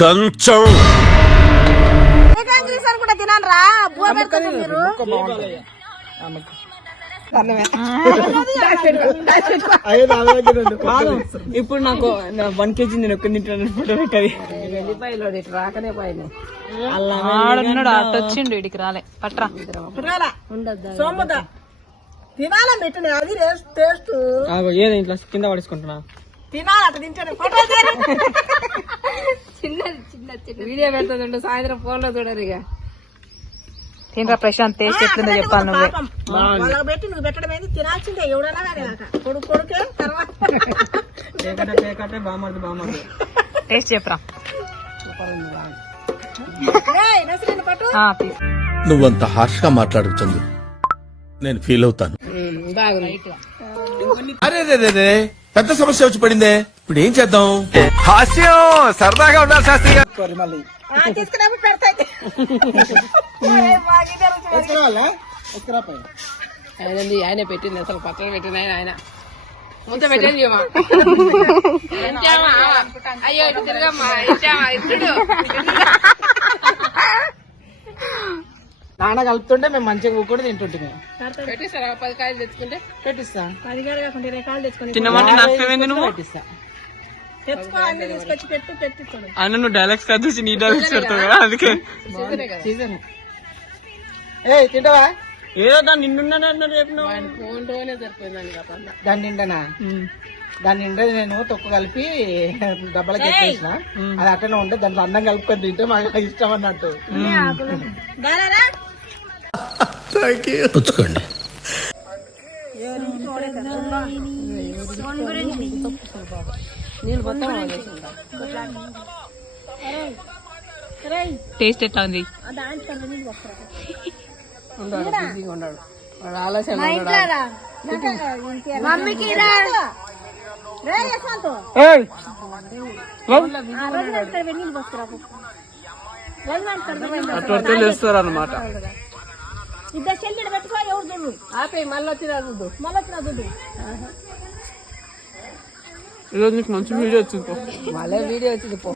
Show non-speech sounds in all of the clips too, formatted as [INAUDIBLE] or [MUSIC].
కంచం. కూడా బువ పెడతారు మీరు. ఇప్పుడు నాకు వన్ కేజీ నేను ఒక్క తింటాను ఫోటో పెట్టది వచ్చిండు ఇడికి రాలే. పట్రా. సోమద. తినాలా పెట్టిన అది టేస్ట్. ఆగో, ఏది ఇంట్లో కింద పడేసుకుంటున్నా? తినాలి అట్లా తింటాను ఫోటో తీయరు. వీడియో సాయంత్రం ఫోన్లో చూడరు ఇక. తినరా ప్రశాంత్ టేస్ట్ ఎట్లుందో చెప్పాలి నువ్వే. వాళ్ళకి పెట్టి నువ్వు పెట్టడం ఏంది? తినాల్సిందే ఎవడైనా కానీ కాక. కొడుకు కొడుకే తర్వాత. టేస్ట్ చెప్పరా. నువ్వంత హార్ష్గా మాట్లాడు చందు. నేను ఫీల్ అవుతాను. అరే రే రే రే పెద్ద సమస్య వచ్చి పడిందే. ఇప్పుడు ఏం చేద్దాం? హాస్యం సరదాగా ఉండాలి శాస్త్రి గారు. ఆ, తీసుకున్నప్పుడు పెడతాయి ఓయ్, మాకు ఇదే రుచి మరి. ఆయనది ఆయన పెట్టింది అసలు పక్కన పెట్టింది ఆయన ఆయన. ముందు పెట్టండి? అయ్యో తిరగమ్మా. ఇచ్చామా ఇచ్చుడు. [LAUGHS] నాన్న కలుపుతుంటే మేము మంచిగా కూకొని తింటుంటే పెట్టిస్తారా? పది కాయలు తెచ్చుకుంటే? పెట్టిస్తా. కాకుండా ఇరవై నువ్వు? పెట్టిస్తా. అన్ని డైలాగ్స్ కాదు నీ డైలాగ్స్ పెడతావు కదా? అందుకే. సీజనే కదా? సీజన్ ఏ. తింటావా? ఏదో నిండున్నాను రేపు ఫోన్ సరిపోయిందండి అంతా. దాని నిండనా? దాని నిండా నేను తొక్కు కలిపి డబ్బలకి ఎత్తేసిన అది అట్లనే ఉంటే దాంట్లో అన్నం కలుపుకొని తింటే మాకు ఇష్టం అన్నట్టు. పుచ్చుకోండి నీళ్ళు మొత్తం వాడేసిందా? టేస్ట్ ఎట్లా ఉంది? ఇక్కడ తెలుస్తారు అనమాట ఇద్దరు చెల్లిడు పెట్టుకో ఎవరు దుడ్డు ఆపేయి మళ్ళీ వచ్చిన చూద్దు మళ్ళీ వచ్చిన దుడ్డు ఈరోజు నీకు మంచి వీడియో వచ్చింది మళ్ళీ వీడియో వచ్చింది పో.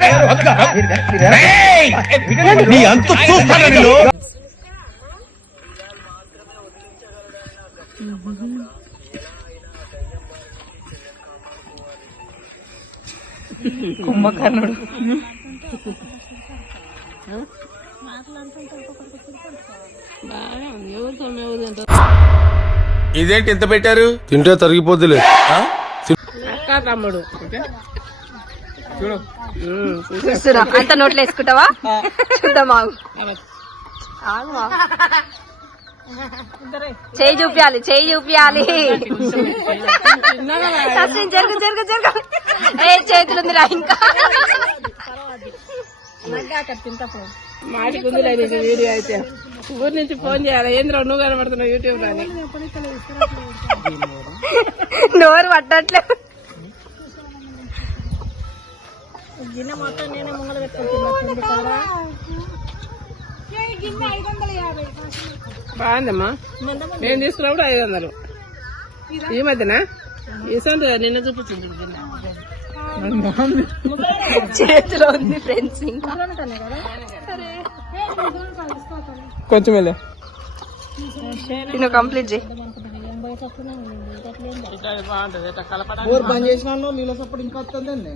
కుంభకర్ణుడు. ఇదేంటి ఇంత పెట్టారు? తింటే తరిగిపోద్దిలే. అక్క తమ్ముడు. చూస్తురా అంత నోట్లో వేసుకుంటావా? చూద్దాం ఆగు. ఆగు, ఆగు. చేయి చూపించాలి చేయి చూపించాలి సత్యం జరుగు జరుగు జరుగు. ఏ చేతులు ఉందిరా ఇంకా మాటికి ఉంది లేదు వీడియో అయితే. ఊరి నుంచి ఫోన్ చేయాలి. ఏంద్ర నువ్వు కనబడుతున్నావు యూట్యూబ్లో నోరు గిన్నె మొత్తం నేనే ముంగల పెట్టుకుంటున్నా. గిన్నె యాభై బాగుందమ్మా నేను తీసుకున్నప్పుడు ఐదు వందలు. ఈ మధ్యన? ఈ సొంత నిన్న చూపించింది. చేతిలో ఉంది ఫ్రెండ్స్ ఇంకా. కొంచెం వెళ్ళే. నేను కంప్లీట్ చేయి. ఊరు బంద్ చేసిన నీళ్ళ సప్పుడు ఇంకా వస్తుందండి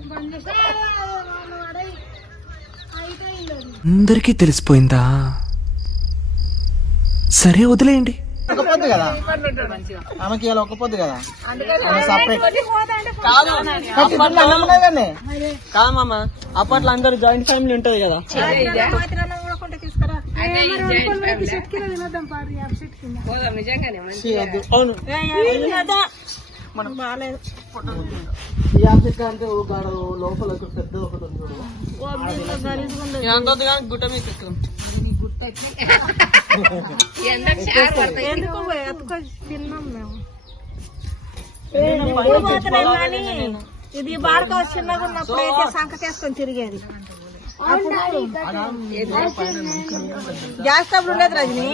అందరికీ తెలిసిపోయిందా? సరే వదిలేయండి. ఒక పొద్దు కదా? ఆమెకి ఇలా ఒక పొద్దు కదా? ఆమె separate. కాదు. కట్టి తిన్న అన్నం ఉన్నది కానీ. కాదు మామ అప్పట్లో అందరు జాయింట్ ఫ్యామిలీ ఉంటది కదా. అవును. మనం బాగాలేదు. ఈ ఆఫ్రికా అంటే లోపల ఒక పెద్ద ఒకటి ఉంది గుట్ట మీద ఎక్కుదాం. ఎందుకు? తిన్నాం మేము. ఇది బాడక చిన్నగా ఉన్నప్పుడు అయితే సంక చేసుకొని తిరిగేది. అప్పుడు గ్యాస్ స్టవ్ ఉండేది రజని?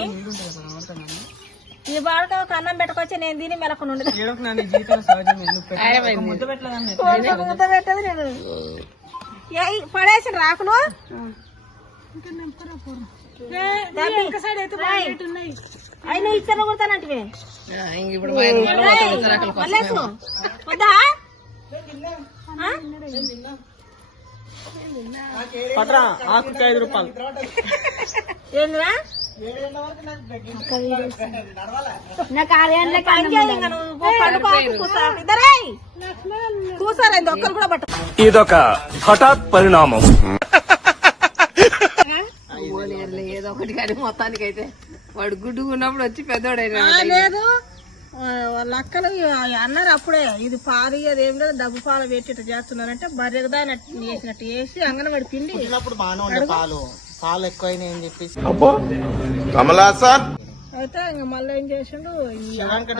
ఈ బాడక ఒక అన్నం పెట్టుకొచ్చి నేను తిని మెలకు నుండి ముద్ద పెట్టలేదన్న ముద్ద పెట్టదు నేను. పడేసి రాకులు అయినా ఇచ్చిన కొడతానంటివి ఇంక ఇప్పుడు మా ఆయన మళ్ళీ పోతాడు ఉత్తరాకుల కోసం. మల్లేసు వద్దా? ఆ? పట్రా ఆకుకి ఐదు రూపాయలు. [LAUGHS] ఏందిరా? నాకు కూసారైంది ఒక్కరు కూడా పట్టు. ఇదొక హఠాత్ పరిణామం. ఏదో ఒకటి కానీ మొత్తానికి అయితే వాడు గుడ్డు ఉన్నప్పుడు వచ్చి పెద్దోడైనా ఆ, లేదు. వాళ్ళ అక్కలు అన్నారు అప్పుడే ఇది పాలు ఇయ్యేది ఏం లేదు డబ్బు పాలు పెట్టి ఇట్లా చేస్తున్నారంటే బర్రెకు దాని వేసినట్టు వేసి అంగనవాడి పిండి పాలు. పాలు ఎక్కువైనాయి అని చెప్పేసి. కమలాసన్ అయితే ఇంకా మళ్ళీ ఏం చేసిండు? ఈ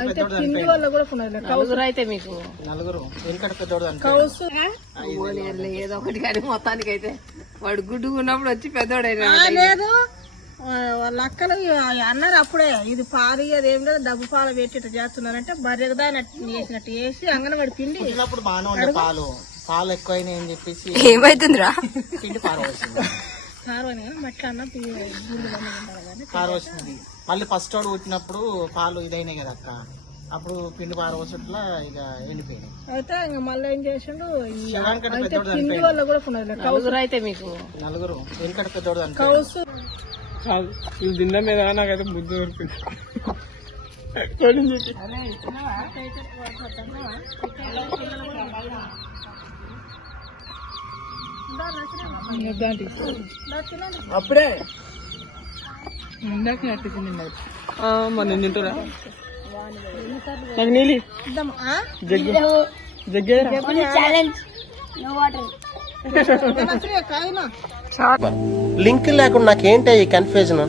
అయితే పిండి వల్ల కూడా కొనలేదు నలుగురు అయితే మీకు. నలుగురు. ఎందుకంటే పెద్దోడు అంటే కౌసు పోనీర్లే, ఏదో ఒకటి కానీ మొత్తానికి అయితే వాడు గుడ్డు ఉన్నప్పుడు వచ్చి పెద్దోడైనా ఆ, లేదు. ఆ, వాళ్ళ అక్కలు ఇ- అన్నారు అప్పుడే ఇది పాలు ఇయ్యేది ఏం లేదు డబ్బు పాలు పెట్టి ఇట్లా చేస్తున్నారంటే బర్రెకు దాని వేసినట్టు వేసి అంగనవాడి పిండి చిన్నప్పుడు బాగానే ఉండే పాలు. పాలు ఎక్కువైనాయి అని చెప్పేసి ఏమైతుందిరా? పిండి పారవచ్చింది కారు పారవచ్చింది మళ్ళీ ఫస్ట్ వాడు పుట్టినప్పుడు పాలు ఇదైనాయి కదా అక్క అప్పుడు పిండి పారవచ్చట్లా ఇక ఎండిపోయినాయి అయితే ఇంకా మళ్ళీ ఏం చేసిండు పిండి వల్ల కూడా నలుగురు అయితే మీకు నలుగురు ఎందుకంటే పెద్దోడు కౌసు ఇది తిన్న మీద నాకైతే బుద్ధి దొరికింది అప్పుడే మరి నేను తింటురా నాకు నీలి జగ్గే ఛాలెంజ్ నో వాటర్ లింక్ లేకుండా నాకేంటే ఈ కన్ఫ్యూజన్